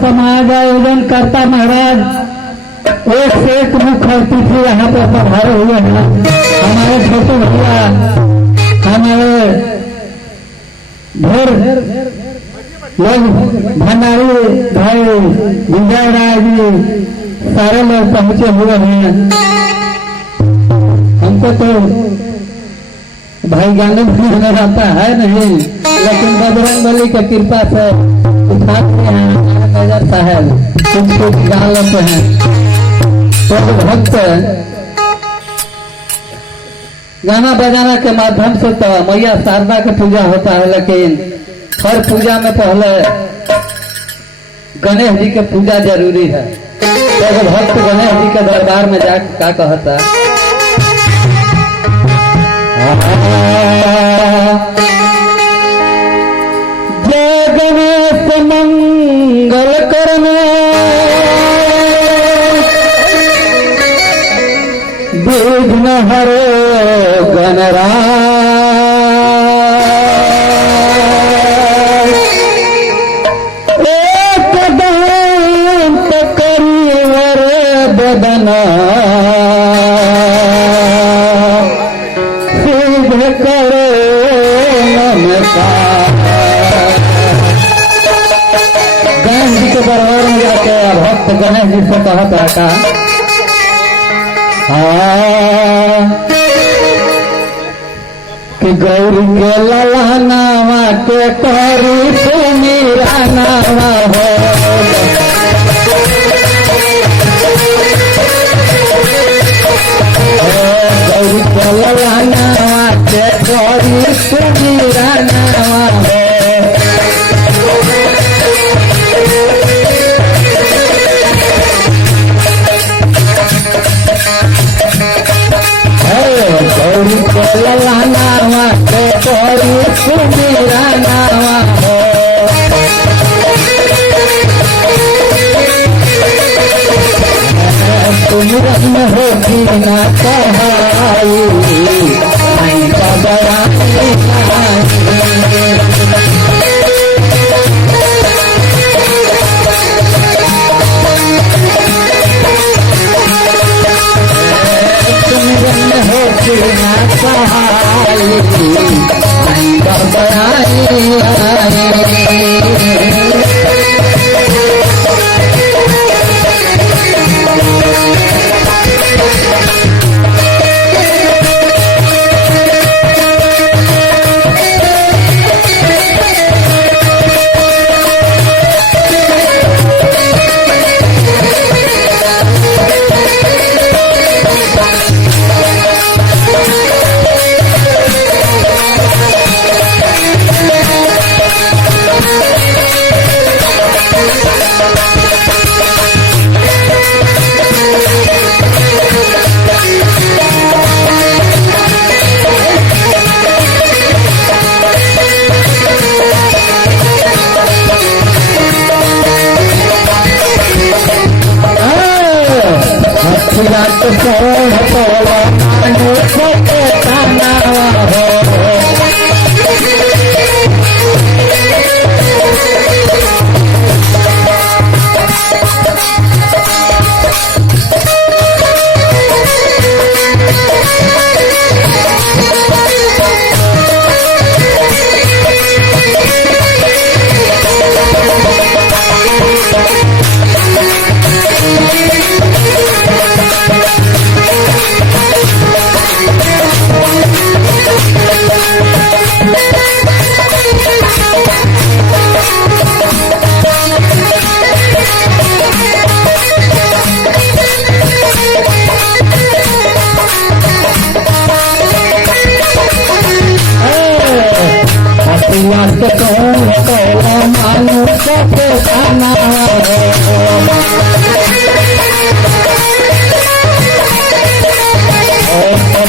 समाज आयोजन करता महाराज एक से एक मुख्य अतिथि यहाँ पर पधारे हुए हैं। हमारे छोटे भैया हमारे ढेर लोग भंडारी भाई विजय राय जी सारे लोग पहुंचे हुए हैं। हमको तो भाई गाने में रहता है नहीं, लेकिन बजरंग बली की कृपा से उठाते हैं मेजर साहब कुछ कुछ गा लेते हैं। तो भक्त गाना बजाना के माध्यम से तो मैया शारदा की पूजा होता है, लेकिन हर पूजा में पहले गणेश जी की पूजा जरूरी है। तो भक्त गणेश जी के दरबार में जाकर क्या कहता है, जय गणेश मंगल करने विघ्न हरो गणराज, एक दांत करिवर बदना करो नमस्कार। गणेश जी के दरबार में जाके भक्त गणेश जी से कहता था, कि गौरी के ललनावा के करी सुमीरा नावा हो, गौरी के ललनावा के करी सुमीरा नावा हो। गौरी के ललनावा के करी सुमीरा नावा हो, सुमिरन होगी ना कहाई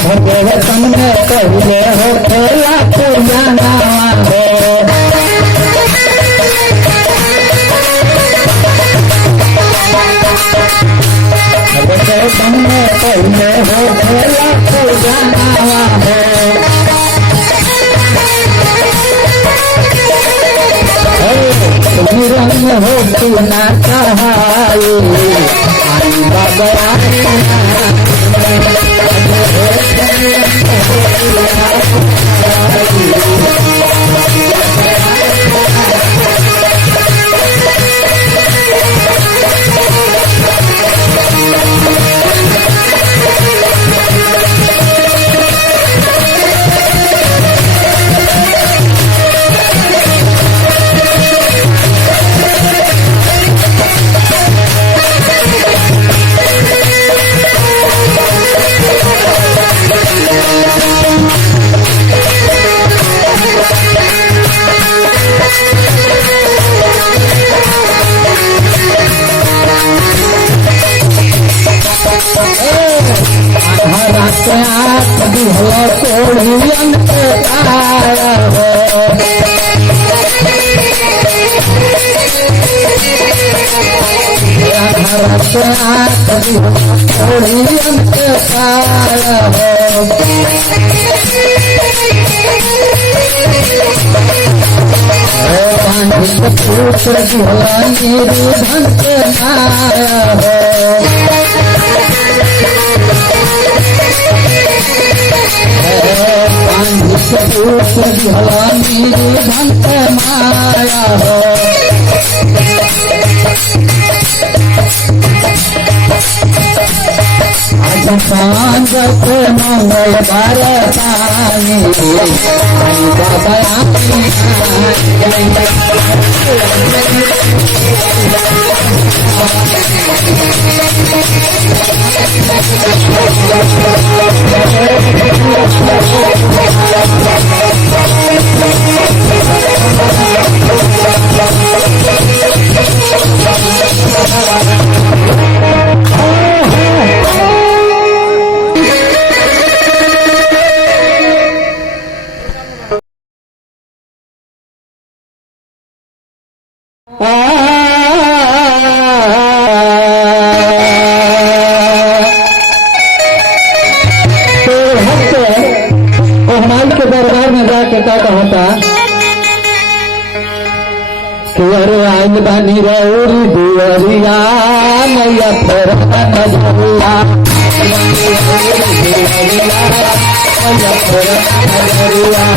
भगवतन में पहले हो खेला पुराना हो, भगवतन में पहले हो खेला पुराना हो। रंग हो ना कहाए आई बाबा कभी हो तोड़ियन के तारा हो कभी हो तोड़ियन के तारा हो पुत्र निर्धन के माया हो पुत्र निर्धन के माया हो आज सांझ के मंगलवार पानी बाबा के दरबार में जाके क्या कहता कि अरे आइल बानी रौरी दुअरिया मैया फेर नजरिया मैया फेर नजरिया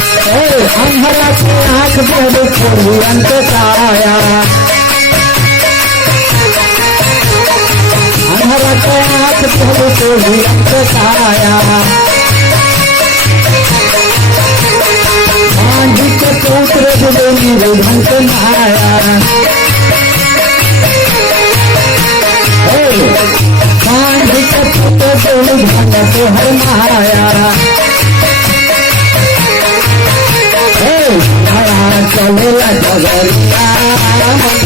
अंधरा की आँख बड़े छोड़ियन के साया अंधरा की आँख बड़े छोड़ियन के साया मांझी के पुत्र जुड़े निर्धन के माया मांझी के पुत्र जुड़े निर्धन के हर माया चलेला डगरिया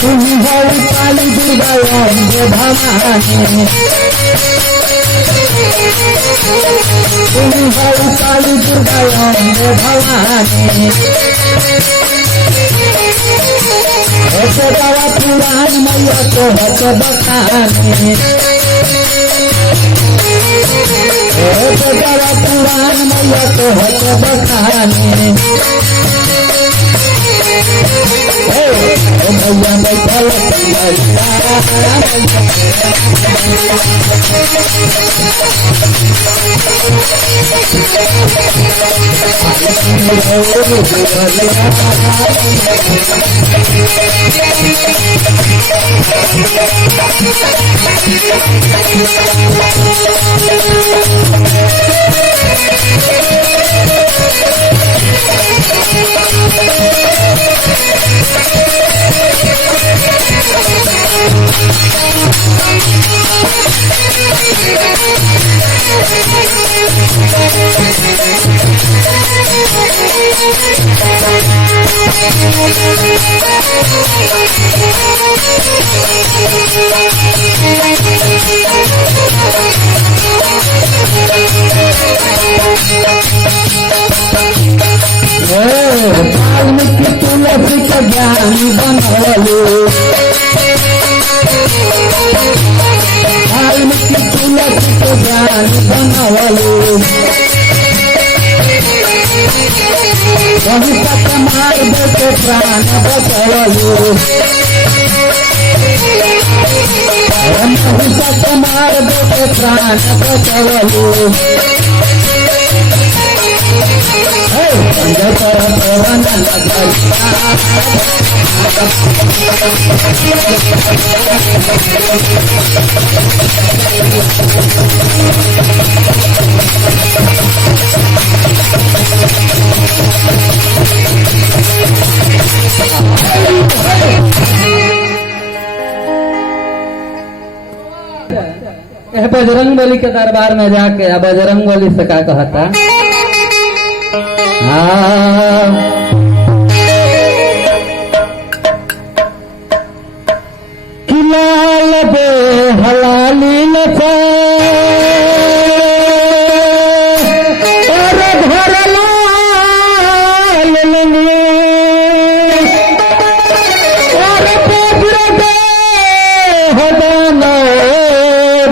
तुम हरि काली दुर्गा अम्बे भवानी तुम हरि काली दुर्गा अम्बे भवानी ऐसे बड़ा पुराण मैया तो हक बखानी ऐसे बड़ा पुराण मैया तो हक बखानी भैया बैठल वाल्मीकि तुलसी के ज्ञानी बनवलू, वाल्मीकि तुलसी के ज्ञानी बनवलू, बहुत मार देते प्राण बचवलू, बहुत मार देते प्राण बचवलू। बजरंग बली के दरबार में जाके बजरंग बली से क्या कहता, कि लाल बे हलाली नचा और घर लाल लंगे और पुत्र दे हदानो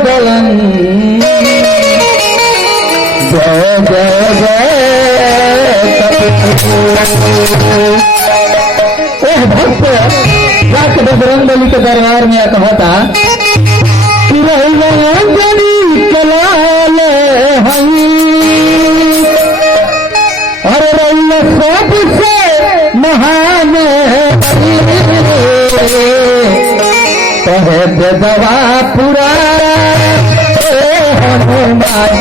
दलन जय जय भक्त जाके बजरंग बली के दरबार में कहता कि रही कलाल हई और रही सबसे महान कहे दवा पुरा हनुमान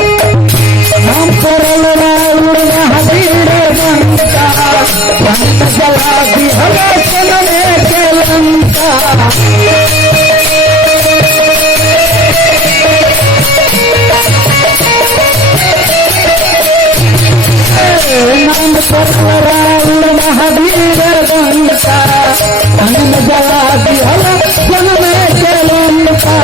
हम परल राउर महावीर बनता संग जला दिहल चलने के लंका नाम परल राउर महावीर बनता संग जला दिहल चलने के लंका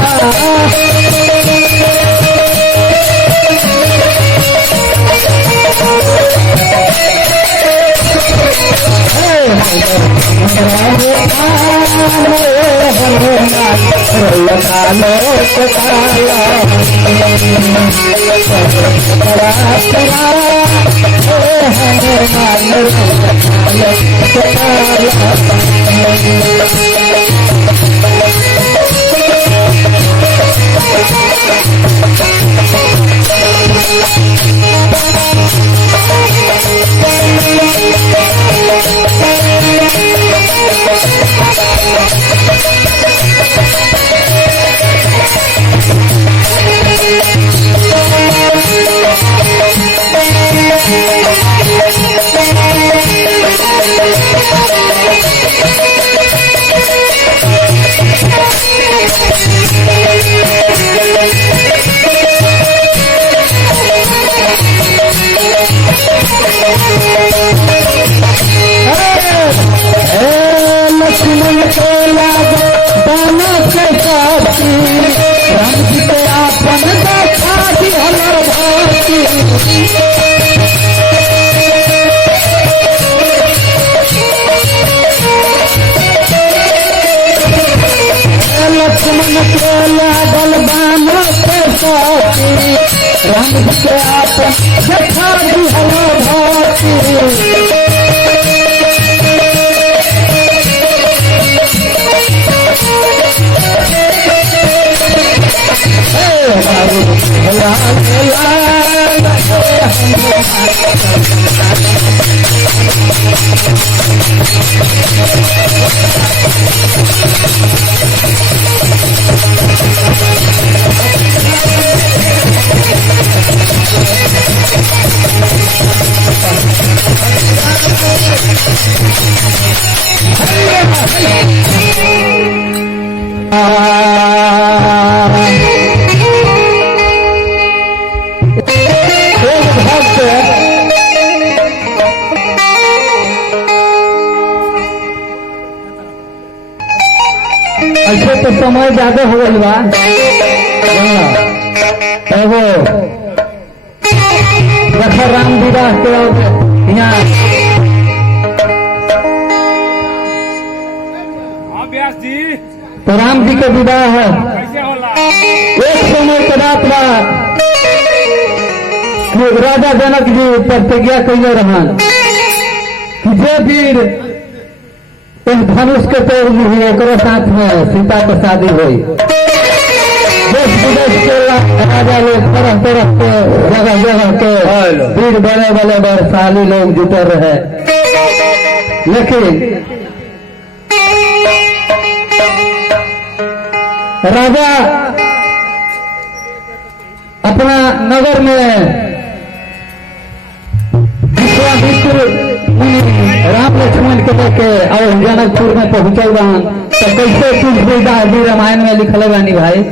लक्ष्मण को लाग दाना के साथी राम जी के आपन देखा दिहल भाती लक्ष्मण को लागल दाना के साथी राम जी के आपन देखा दिहल भाती ऐसे तो समय ज्यादा हो गई बा वो रखा राम विवाह के यहाँ तो राम जी के विवाह है एक समय के रात बा राजा जनक जी प्रतिज्ञा कैले रहन कि जो वीर इस धनुष के तोड़ ली एक साथ में सीता के शादी हुई देश विदेश के राजा लोग तरह तरह के जगह जगह के वीर बड़े बड़े बरसाली लोग जुटे रहे लेकिन राजा अपना नगर में विश्वामित्र राम लक्ष्मण के लेके और जनकपुर में पहुंचल बहन तो कैसे तुलसीदास रामायण में लिखल बानी भाई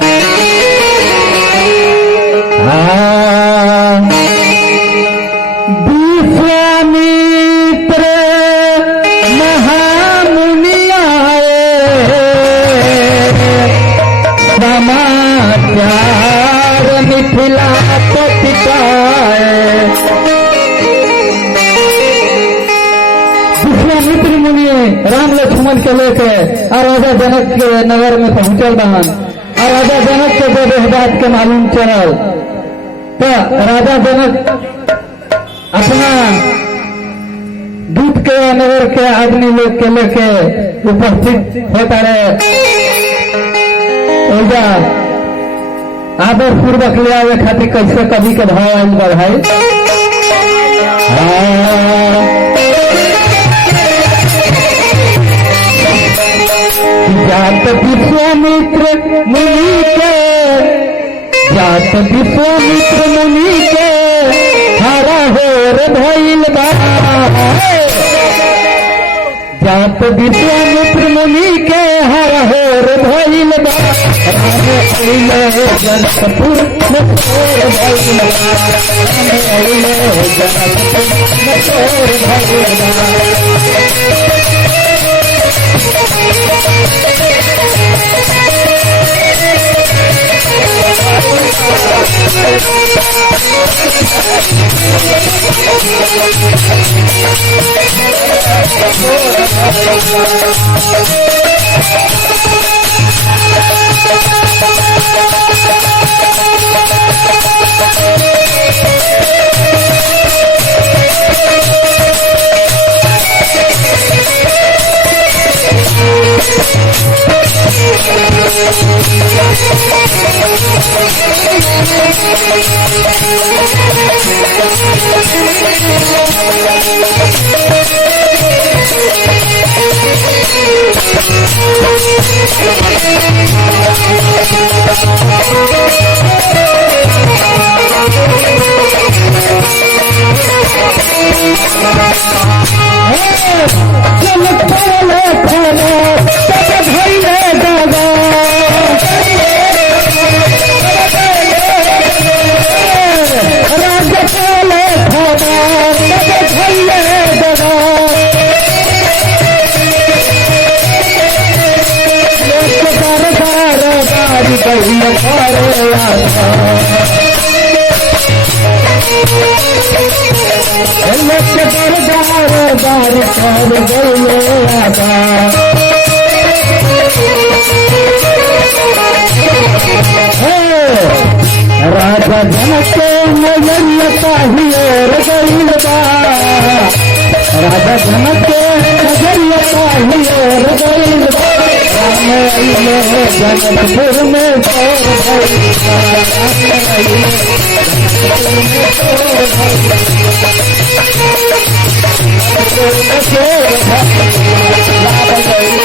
विश्वामित्र महामुनि आए समाचार मिथिला पति पाए विश्वामित्र मुनि राम लक्ष्मण के लेके और राजा जनक के नगर में पहुंचल बहन और राजा जनक के जब इस बात के मालूम चलल तो राजा जनक अपना दूत के नगर के आदमी लोग के लेके उपस्थित होता रहे ओजा आदर पूर्वक ले आवे खातिर कैसे कवि के भाव आयल बा भाई। जात विश्वामित्र मुनि के, जात विश्वामित्र मुनि के हरा होर भइल बा। जात विश्वामित्र मुनि के हरा होर भइल बा। राम अइले जनकपुर में तोर भइल बा। राम अइले जनकपुर में तोर भइल बा। राजा जनक नजरिया ताहियर गइल बा। राजा जनक नजरिया ताहियर गइल बा। राम अइले जनकपुर में तोर भइल बा। राम अइले जनकपुर में तोर भइल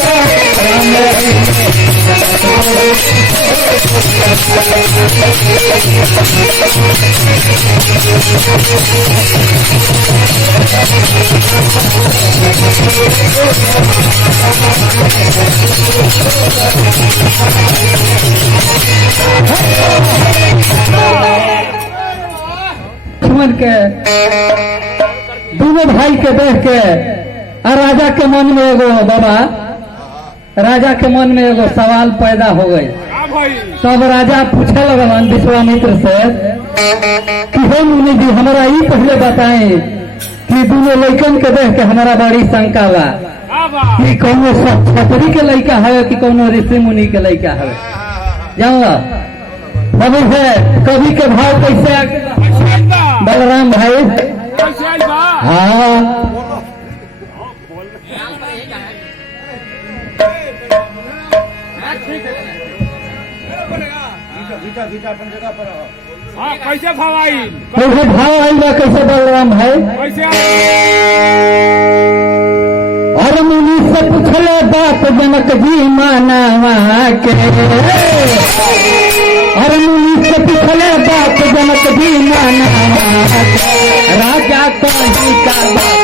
बा। लक्ष्मण के दोनों भाई के देख के राजा के मन में एगो बाबा, राजा के मन में एगो सवाल पैदा हो गई। तब राजा पूछे लगन विश्वामित्र से कि हे मुनि जी, हमारा ये पहले बताएं कि दोनों लड़कन के देख के हमारा बड़ी शंका बा कि कौनो छतरी के लड़का है कि कौनो ऋषि मुनि के लड़का है। जाओ बाबू है कवि के भाव कैसे बलराम भाई। हाँ हाँ कैसे भाव आई? कैसे भाव आएगा? कैसे बलराम भाई? कैसे और मुनि से पूछले बात जनक जी मानावा के। और मुनि से पूछले बात जनक जी मानावा के। राजा कहीं का बात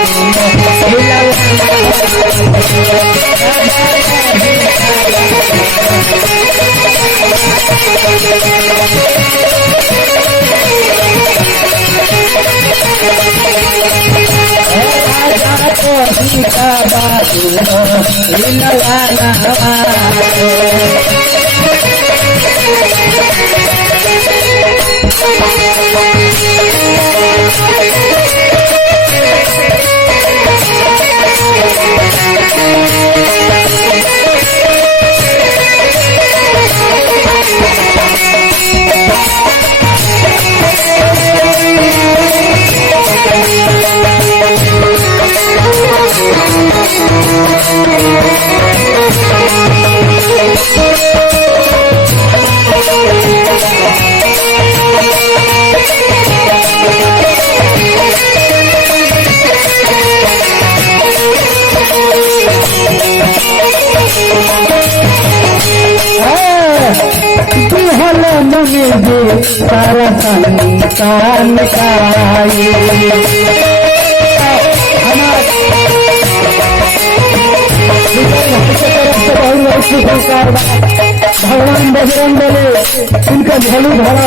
सारा संसार मिटाई। भगवान बजरंग बले उनका झोली भरा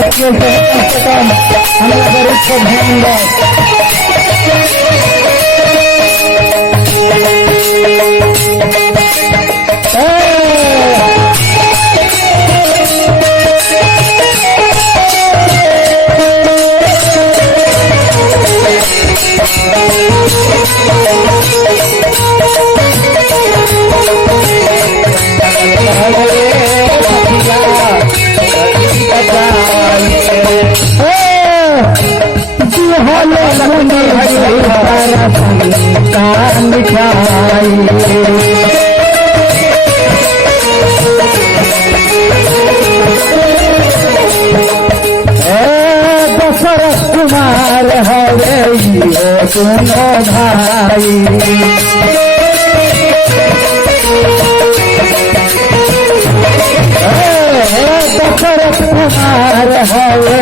हमारा गरीब को ध्यान दो। दशरथ कुमार हरे सुनो भाई। दशरथ कुमार हरे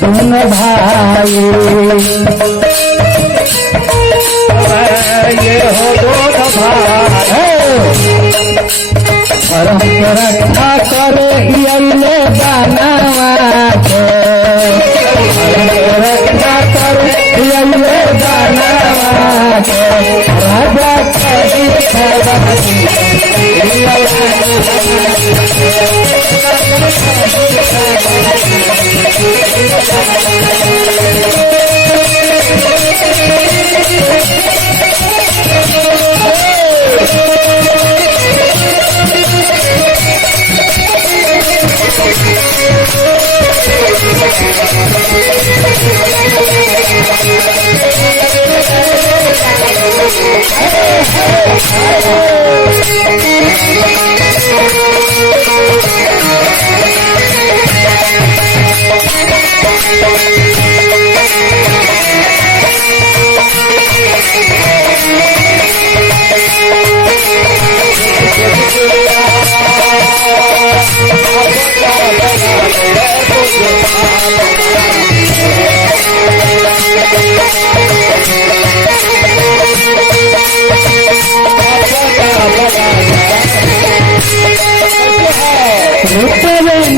दोनों भाई। ये हो दोनों भाई परम रक्षा करे अले बनावा के। रक्षा करे अले बनावा के। राजा कभी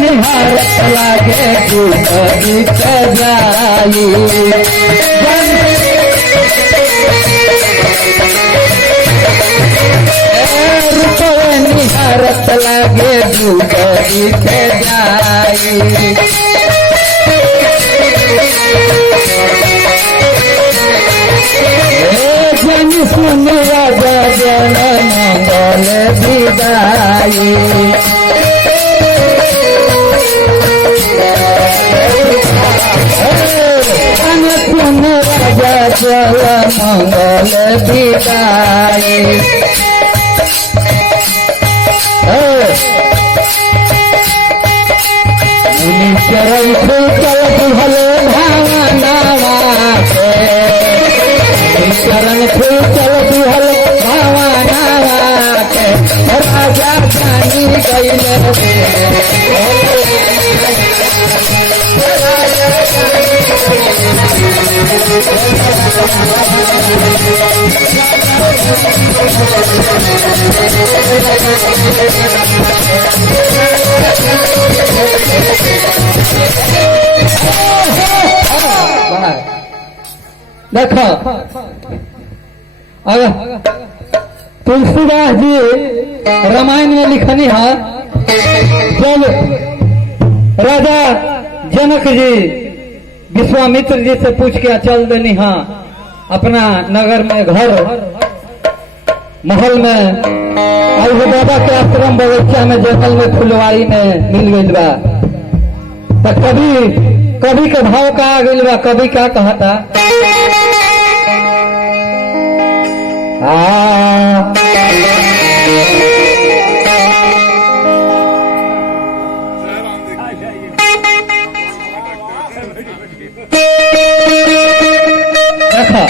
निहारत लागे गीत जाई। निहारत लागे गीत जाई। जन सुन राजा जन मंगल विदाई। राजा जल मंगल विदाई। देखो अगर तुलसीदास जी रामायण में लिखनी है, जब राजा जनक जी विश्वामित्र जी से पूछ के चल देनी हाँ अपना नगर में घर महल में, और वो बाबा के आश्रम बगीचा में जंगल में फुलवारी में मिल गई बा, तो कभी के भाव का आ गई बा, कभी का कहा था देखा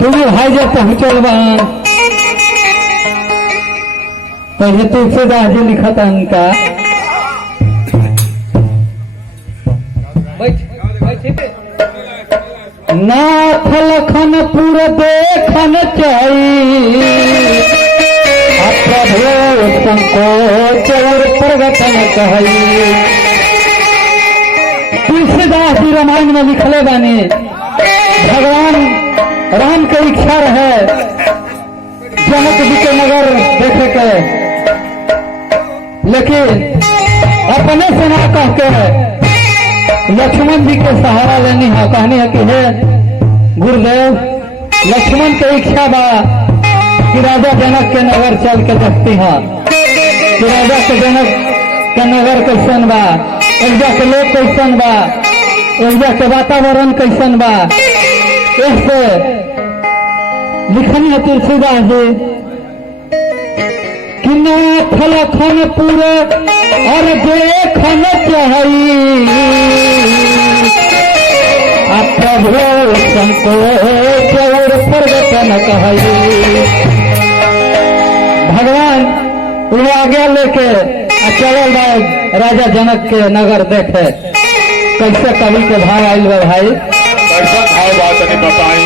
दोनों भाई जब पहुंचल बान, पहले तुलसीदास जी लिखा था उनका, नाथ लखन पुर देखन चाहिए प्रभु संकोच और प्रगटन कही। तुलसीदास जी रामायण में लिखले बानी, भगवान राम के इच्छा रहे जनक जी के नगर देखे के, लेकिन अपने से ना कह के लक्ष्मण जी के सहारा लेनी है। कहनी है कि हे गुरुदेव, लक्ष्मण के इच्छा बा कि राजा जनक के नगर चल के देखती है कि राजा के जनक के नगर कैसन बा, एजा के लोग कैसन बा, एजा के वातावरण कैसन बा। ऐसे लिखनी है तुलसीदास जी कि नाथ लखन पूरे और देखन चाहिए प्रभु संकोच और प्रगटन कही। भगवान वो आगे लेके चल राजा जनक के नगर देखे, कैसे कवि के भाव आयल बा भाई, कैसा भाव बात नहीं बताई।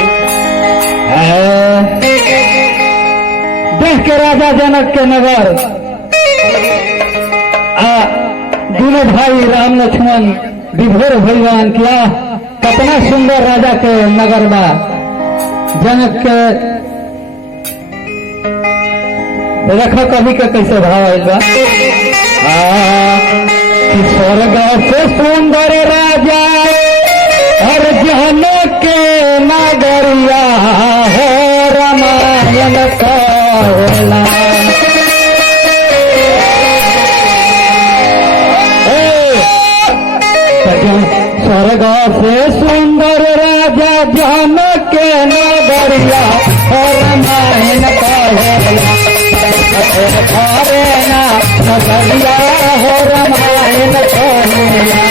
देख के राजा जनक के नगर दोनों भाई राम लक्ष्मण विभोर भगवान किया, कितना सुंदर राजा के नगर बा। जनक के देखो कवि के कैसे भाव आयल बा, स्वर्ग से सुंदर राजा और जनक के नगरिया हो रामायण कहला। स्वर्ग से सुंदर राजा जनक के नगरिया हो रामायण कहला। नगरिया हो रामायण कहला।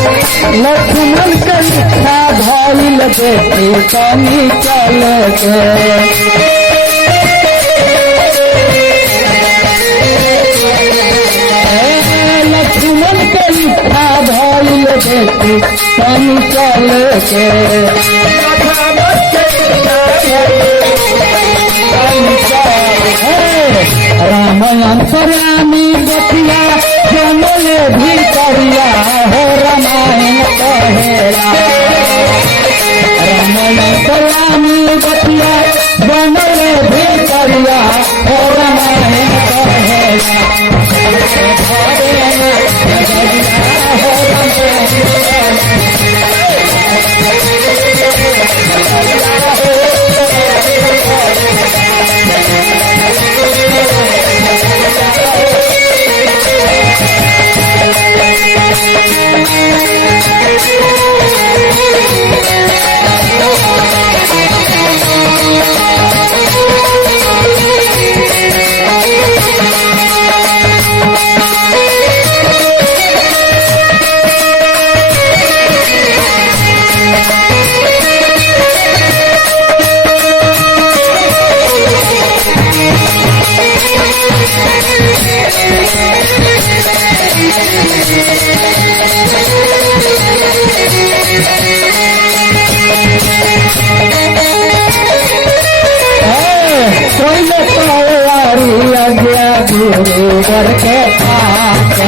लक्ष्मण के इच्छा भइल देखी तनी चल के लक्ष्मण के इच्छा भइल देखी तनी चल के राम अंतर्यामी बतिया जनले भी करिया हो रामायण कहेला राम अंतर्यामी बतिया जनले भी करिया हो रामायण कहेला गुरुवर के पास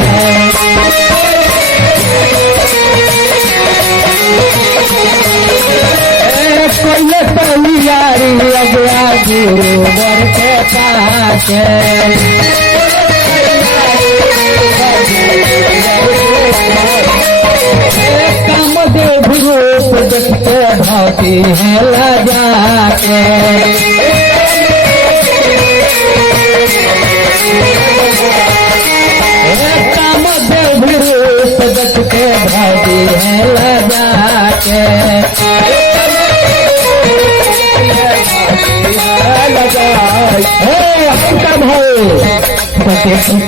कोई तैयारी अगला गुरुवर के पास कामदेव रूप देखते भाती है लजा के कामदेव रूप देखते भाती है लजा के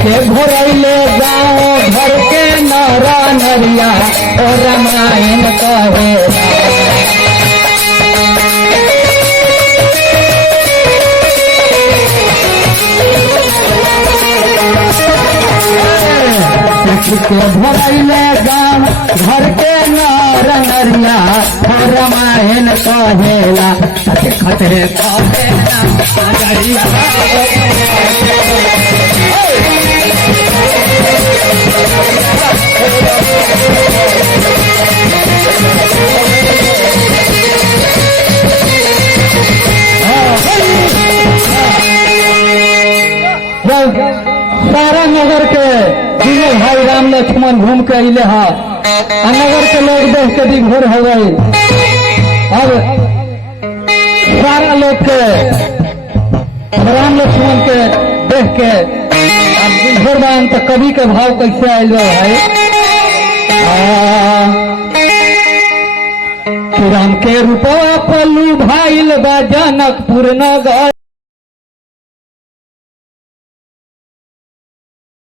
के घोरैले गाँव घर के नरा नरिया और रामायण कहे के घोरैले गाँव घर के नरा नरिया और रामायण कहेला खतरे कहेला सारा नगर के तीनों भाई राम लक्ष्मण घूम के अले हा नगर के लोग देख के विभोर हो गए। अब सारा लोग के राम लक्ष्मण के देख के विभोर बान तो कवि के भाव कैसे आयल है राम के रूपा पल्लू भाईल बा जनकपुर नगर